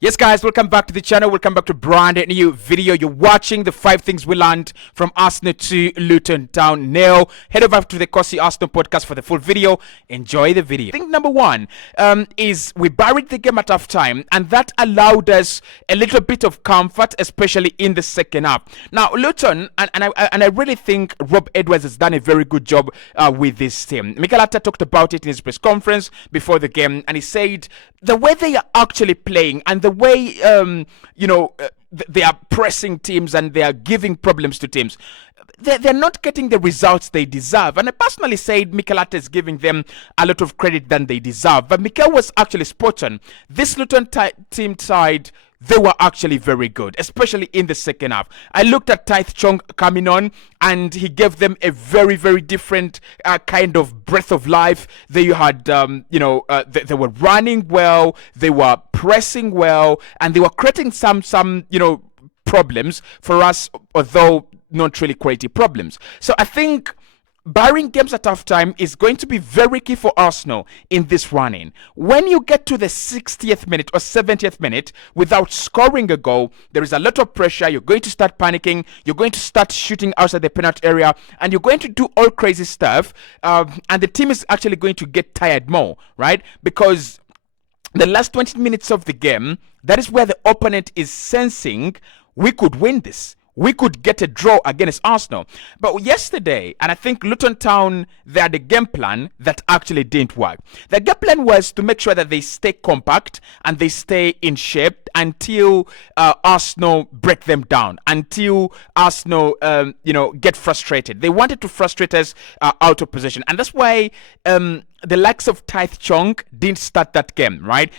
Yes, guys, welcome back to the channel. Welcome back to brand new video. You're watching the 5 things we learned from Arsenal to Luton Town nil. Head over to the Cossy Arsenal podcast for the full video. Enjoy the video. Thing number one is we buried the game at half time, and that allowed us a little bit of comfort, especially in the second half. Now, Luton, and I really think Rob Edwards has done a very good job with this team. Mikel Arteta talked about it in his press conference before the game, and he said the way they are actually playing and the way they are pressing teams and they are giving problems to teams, they're not getting the results they deserve. And I personally said Mikel Arteta is giving them a lot of credit than they deserve. But Mikel was actually spot on. This Luton team side, they were actually very good, especially in the second half. I looked at Taith Chong coming on, and he gave them a very, very different kind of breath of life. They had, they were running well, they were pressing well, and they were creating some problems for us, although not really quality problems. So I think barring games at half time is going to be very key for Arsenal in this running. When you get to the 60th minute or 70th minute without scoring a goal, there is a lot of pressure. You're going to start panicking. You're going to start shooting outside the penalty area, and you're going to do all crazy stuff. And the team is actually going to get tired more, right? Because the last 20 minutes of the game, that is where the opponent is sensing we could win this. We could get a draw against Arsenal. But yesterday, and I think Luton Town, they had a game plan that actually didn't work. The game plan was to make sure that they stay compact and they stay in shape until Arsenal break them down, until Arsenal, get frustrated. They wanted to frustrate us out of position. And that's why the likes of Taith Chong didn't start that game, right?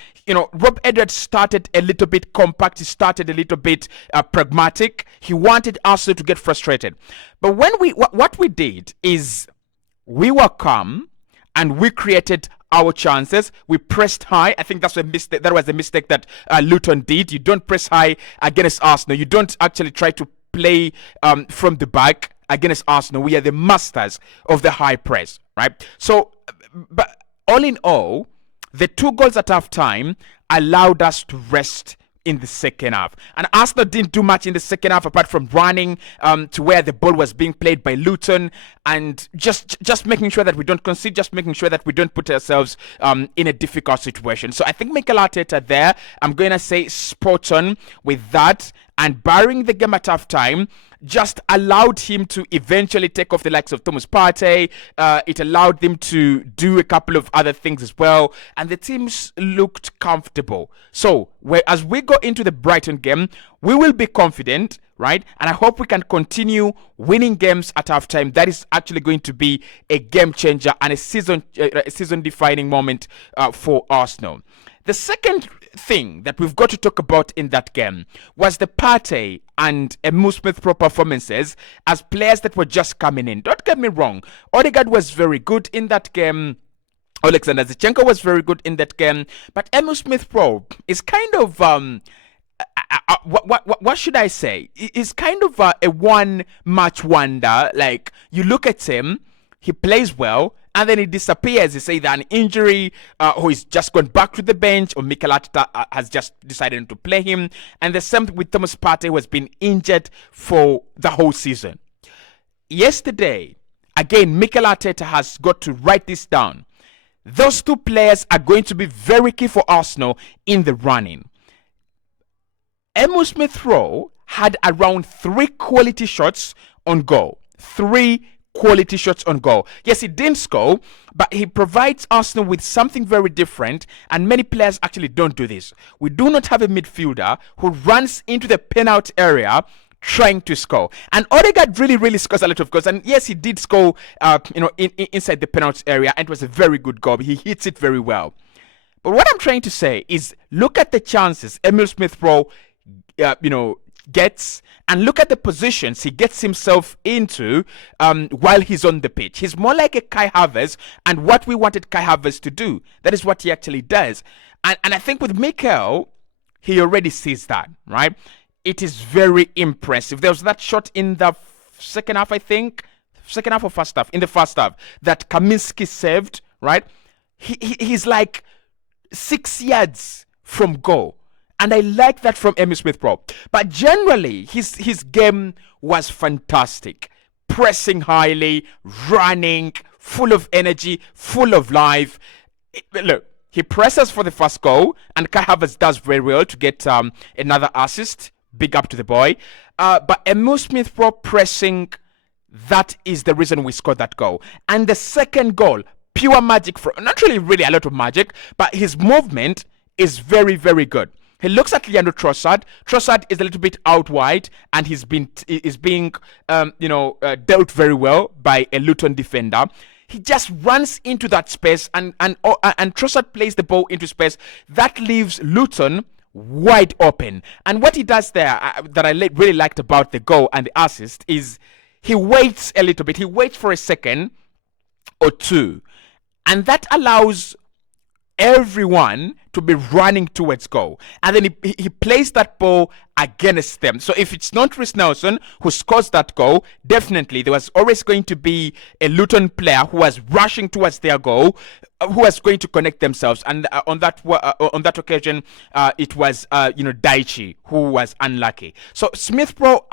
Rob Edwards started a little bit compact. He started a little bit pragmatic. He wanted Arsenal to get frustrated. But when what we did is we were calm and we created our chances. We pressed high. I think that's a mistake. That was a mistake that Luton did. You don't press high against Arsenal. You don't actually try to play from the back against Arsenal. We are the masters of the high press, right? So, but all in all, the 2 goals at half time allowed us to rest in the second half. And Arsenal didn't do much in the second half apart from running to where the ball was being played by Luton, and just making sure that we don't concede, just making sure that we don't put ourselves in a difficult situation. So I think Mikel Arteta there, I'm going to say spot on with that. And barring the game at half time, just allowed him to eventually take off the likes of Thomas Partey. It allowed them to do a couple of other things as well. And the teams looked comfortable. So as we go into the Brighton game, we will be confident, right? And I hope we can continue winning games at halftime. That is actually going to be a game changer and a season-defining moment for Arsenal. The second thing that we've got to talk about in that game was the Partey and Smith-Rowe performances as players that were just coming in. Don't get me wrong, Odegaard was very good in that game. Alexander Zinchenko was very good in that game, but Smith-Rowe is kind of what should I say? Is kind of a one-match wonder. Like, you look at him, he plays well, and then he disappears. He say that an injury, or he's just gone back to the bench, or Mikel Arteta has just decided to play him. And the same with Thomas Partey, who has been injured for the whole season. Yesterday, again, Mikel Arteta has got to write this down. Those 2 players are going to be very key for Arsenal in the running. Smith-Rowe had around 3 quality shots on goal. 3 quality shots on goal. Yes, he didn't score, but he provides Arsenal with something very different, and many players actually don't do this. We do not have a midfielder who runs into the penalty area trying to score. And Odegaard really scores a lot of goals. And yes, he did score inside the penalty area, and it was a very good goal. He hits it very well. But what I'm trying to say is, look at the chances Smith-Rowe gets, and look at the positions he gets himself into while he's on the pitch. He's more like a Kai Havertz, and what we wanted Kai Havertz to do, that is what he actually does. And I think with Mikel, he already sees that, right? It is very impressive. There was that shot in the second half, I think. Second half or first half? In the first half, that Kaminsky saved, right? He's like 6 yards from goal. And I like that from Emil Smith-Rowe. But generally, his game was fantastic. Pressing highly, running, full of energy, full of life. Look, he presses for the first goal, and Kai Havertz does very well to get another assist. Big up to the boy. But Emil Smith-Rowe pressing, that is the reason we scored that goal. And the second goal, pure magic, not really a lot of magic, but his movement is very, very good. He looks at Leandro Trossard. Trossard is a little bit out wide, and he's being dealt very well by a Luton defender. He just runs into that space, and Trossard plays the ball into space. That leaves Luton wide open. And what he does there that I really liked about the goal and the assist is he waits a little bit. He waits for a second or two, and that allows everyone to be running towards goal, and then he plays that ball against them. So if it's not Reece Nelson who scores that goal, definitely there was always going to be a Luton player who was rushing towards their goal, who was going to connect themselves. And on that occasion, it was Daichi who was unlucky. So Smith-Rowe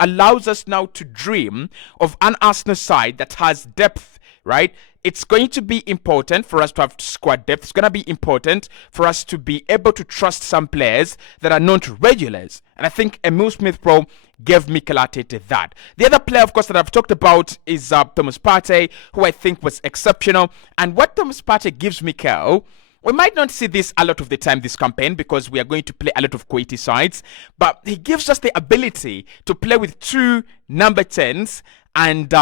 allows us now to dream of an Arsenal side that has depth. Right? It's going to be important for us to have squad depth. It's going to be important for us to be able to trust some players that are not regulars. And I think Emil Smith-Rowe gave Mikel Arteta that. The other player, of course, that I've talked about is Thomas Partey, who I think was exceptional. And what Thomas Partey gives Mikel, we might not see this a lot of the time this campaign because we are going to play a lot of quality sides, but he gives us the ability to play with two number 10s and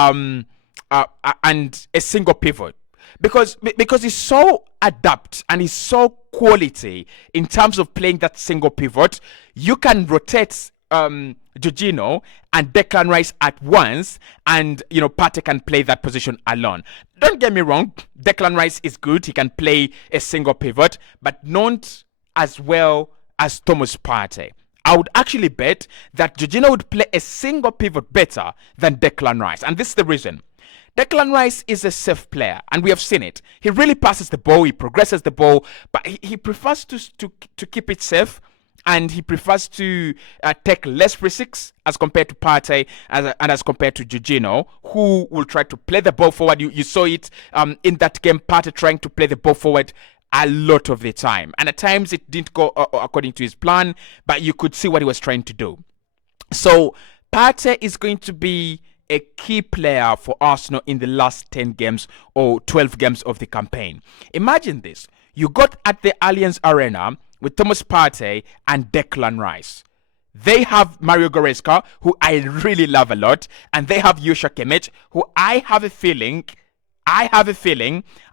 a single pivot, because he's so adept and he's so quality in terms of playing that single pivot. You can rotate Jorginho and Declan Rice at once, and Partey can play that position alone. Don't get me wrong, Declan Rice is good. He can play a single pivot, but not as well as Thomas Partey. I would actually bet that Jorginho would play a single pivot better than Declan Rice, and this is the reason. Declan Rice is a safe player, and we have seen it. He really passes the ball, he progresses the ball, but he prefers to keep it safe, and he prefers to take less risks as compared to Partey and as compared to Jorginho, who will try to play the ball forward. You saw it in that game, Partey trying to play the ball forward a lot of the time. And at times it didn't go according to his plan, but you could see what he was trying to do. So Partey is going to be a key player for Arsenal in the last 10 games or 12 games of the campaign. Imagine this. You got at the Allianz Arena with Thomas Partey and Declan Rice. They have Mario Goretzka, who I really love a lot, and they have Joshua Kimmich, who I have a feeling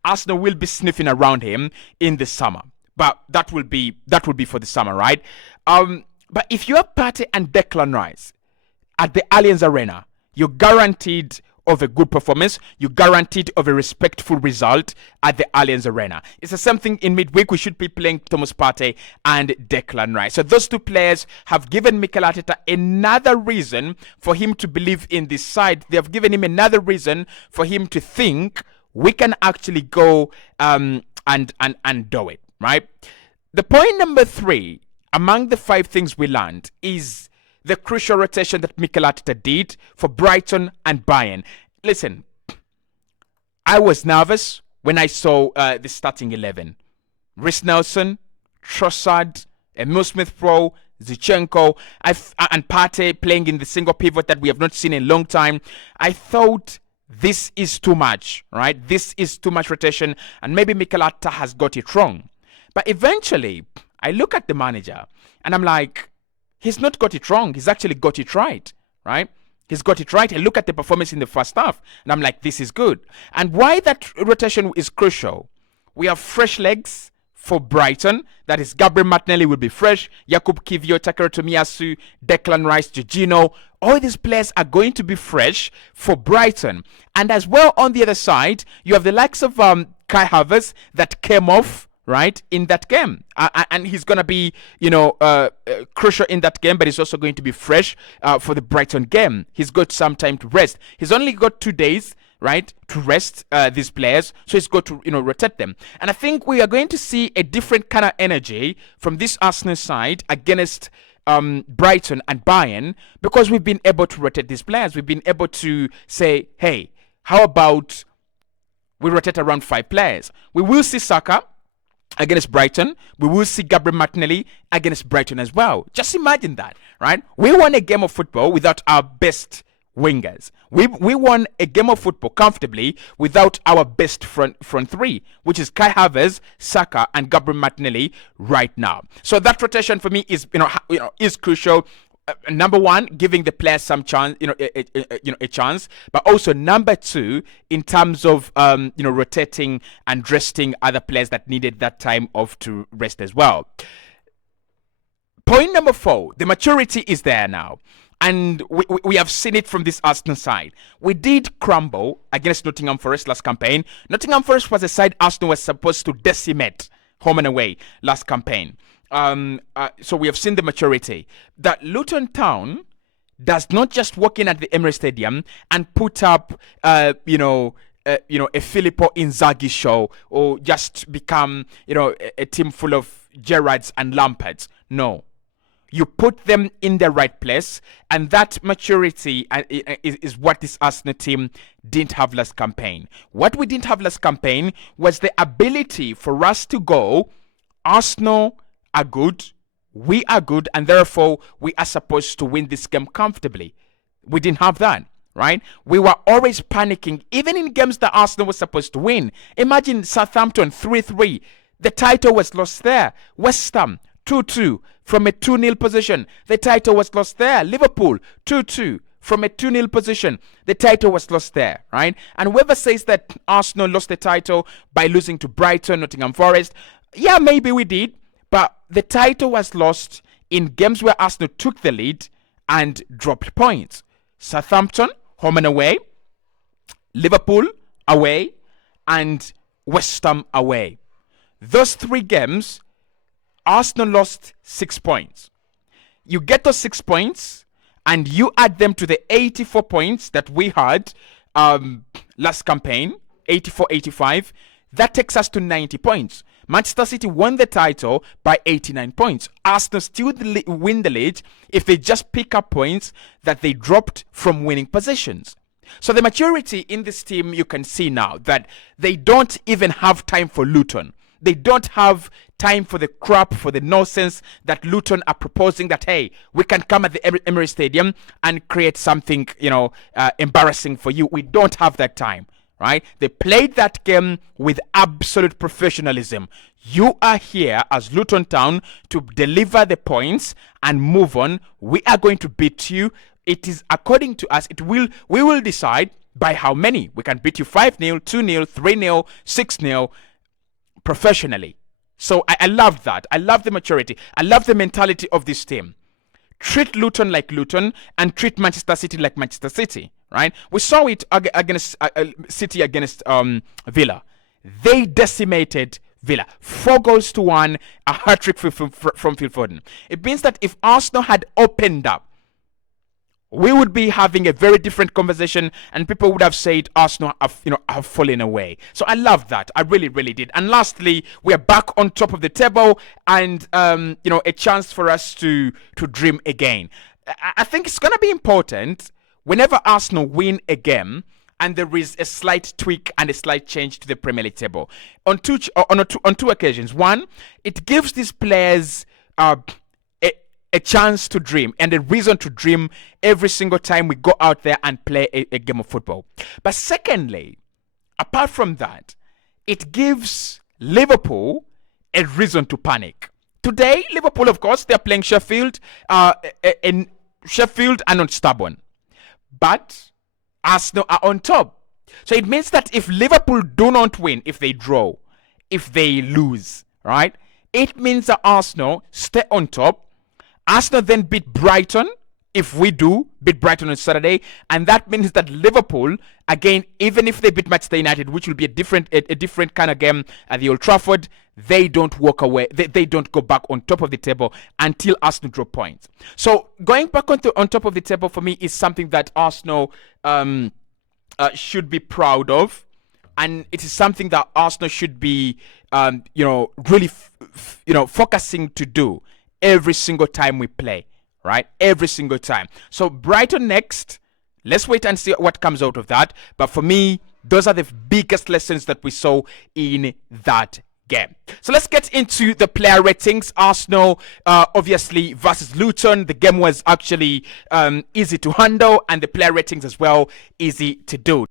Arsenal will be sniffing around him in the summer. But that will be for the summer, right? But if you have Partey and Declan Rice at the Allianz Arena, you're guaranteed of a good performance. You're guaranteed of a respectful result at the Allianz Arena. It's the same thing in midweek. We should be playing Thomas Partey and Declan Rice. So those two players have given Mikel Arteta another reason for him to believe in this side. They have given him another reason for him to think we can actually go and do it, right? The point number 3 among the 5 things we learned is the crucial rotation that Mikel Arteta did for Brighton and Bayern. Listen, I was nervous when I saw the starting 11. Reece Nelson, Trossard, Emil Smith-Rowe, Zinchenko, and Partey playing in the single pivot that we have not seen in a long time. I thought this is too much, right? This is too much rotation, and maybe Mikel Arteta has got it wrong. But eventually, I look at the manager, and I'm like, he's not got it wrong. He's actually got it right, right? He's got it right. I look at the performance in the first half, and I'm like, this is good. And why that rotation is crucial, we have fresh legs for Brighton. That is, Gabriel Martinelli will be fresh. Jakub Kiwior, Takaro Tomiyasu, Declan Rice, Jorginho. All these players are going to be fresh for Brighton. And as well, on the other side, you have the likes of Kai Havertz that came off, right, in that game. And he's going to be, crucial in that game, but he's also going to be fresh for the Brighton game. He's got some time to rest. He's only got 2 days right, to rest these players. So it's got to, rotate them. And I think we are going to see a different kind of energy from this Arsenal side against Brighton and Bayern, because we've been able to rotate these players. We've been able to say, hey, how about we rotate around 5 players? We will see Saka against Brighton. We will see Gabriel Martinelli against Brighton as well. Just imagine that, right? We won a game of football without our best wingers. We won a game of football comfortably without our best front three, which is Kai Havertz, Saka, and Gabriel Martinelli right now. So that rotation for me is is crucial. Number one, giving the players some chance, a chance, but also number two, in terms of rotating and resting other players that needed that time off to rest as well. Point number 4, the maturity is there now. And we have seen it from this Arsenal side. We did crumble against Nottingham Forest last campaign. Nottingham Forest was a side Arsenal was supposed to decimate home and away last campaign. So we have seen the maturity. That Luton Town does not just walk in at the Emirates Stadium and put up, a Filippo Inzaghi show, or just become, a team full of Gerrards and Lampards. No. You put them in the right place, and that maturity is what this Arsenal team didn't have last campaign. What we didn't have last campaign was the ability for us to go, Arsenal are good, we are good, and therefore we are supposed to win this game comfortably. We didn't have that, right? We were always panicking, even in games that Arsenal was supposed to win. Imagine Southampton 3-3. The title was lost there. West Ham 2-2 from a 2-0 position. The title was lost there. Liverpool 2-2 from a 2-0 position. The title was lost there, right? And whoever says that Arsenal lost the title by losing to Brighton, Nottingham Forest, yeah, maybe we did, but the title was lost in games where Arsenal took the lead and dropped points. Southampton, home and away. Liverpool, away. And West Ham, away. Those 3 games, Arsenal lost 6 points. You get those 6 points and you add them to the 84 points that we had last campaign, 84-85. That takes us to 90 points. Manchester City won the title by 89 points. Arsenal still win the league if they just pick up points that they dropped from winning positions. So the maturity in this team, you can see now that they don't even have time for Luton. They don't have time for the crap, for the nonsense that Luton are proposing, that, hey, we can come at the Emirates Stadium and create something, embarrassing for you. We don't have that time, right? They played that game with absolute professionalism. You are here as Luton Town to deliver the points and move on. We are going to beat you. It is, according to us, we will decide by how many. We can beat you 5-0, 2-0, 3-0, 6-0. Professionally. So I love that. I love the maturity. I love the mentality of this team. Treat Luton like Luton and treat Manchester City like Manchester City, right? We saw it against City against Villa. They decimated Villa. 4-1, a hat-trick from Phil Foden. It means that if Arsenal had opened up, we would be having a very different conversation, and people would have said Arsenal have fallen away. So I love that. I really, really did. And lastly, we are back on top of the table, and a chance for us to dream again. I think it's going to be important whenever Arsenal win a game and there is a slight tweak and a slight change to the Premier League table. On two occasions. One, it gives these players a chance to dream and a reason to dream every single time we go out there and play a game of football. But secondly, apart from that, it gives Liverpool a reason to panic. Today, Liverpool, of course, they're playing Sheffield. Sheffield are not stubborn. But Arsenal are on top. So it means that if Liverpool do not win, if they draw, if they lose, right? It means that Arsenal stay on top. Arsenal then beat Brighton, if we do beat Brighton on Saturday, and that means that Liverpool, again, even if they beat Manchester United, which will be a different kind of game at the Old Trafford, they don't walk away. They don't go back on top of the table until Arsenal drop points. So going back on top of the table for me is something that Arsenal should be proud of, and it is something that Arsenal should be, really, focusing to do every single time we play, right? Every single time. So Brighton next. Let's wait and see what comes out of that. But for me, those are the biggest lessons that we saw in that game. So let's get into the player ratings. Arsenal, obviously, versus Luton. The game was actually easy to handle, and the player ratings as well, easy to do.